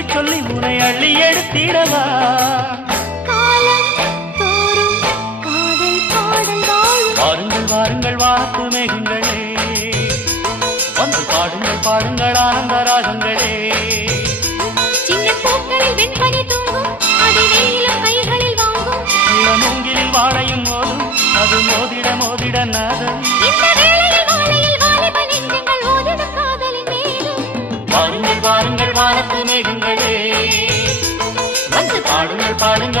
சொல்லி சொல்லி உனை அள்ளி எடுத்திடவா வாருங்கள் வாருங்கள் வாக்கு மேகங்களே வந்து பாடுங்கள் பாடுங்கள் ஆனந்த ராகங்களே சின்ன பூக்களில் வெண்பனி தூங்கும் அது வெயிலும் கைகளில் வாங்கும் மூங்கிலில் வாழையும் மோதும் அது மோதிட மோதிட நாதம் இந்த வேளையில் வாழையில் வாலிப நெஞ்சங்கள் ஓதிடும் காதலின் மேலும் வாருங்கள் வாருங்கள் வாக்கு மேகங்களே வந்து பாடுங்கள் பாடுங்கள்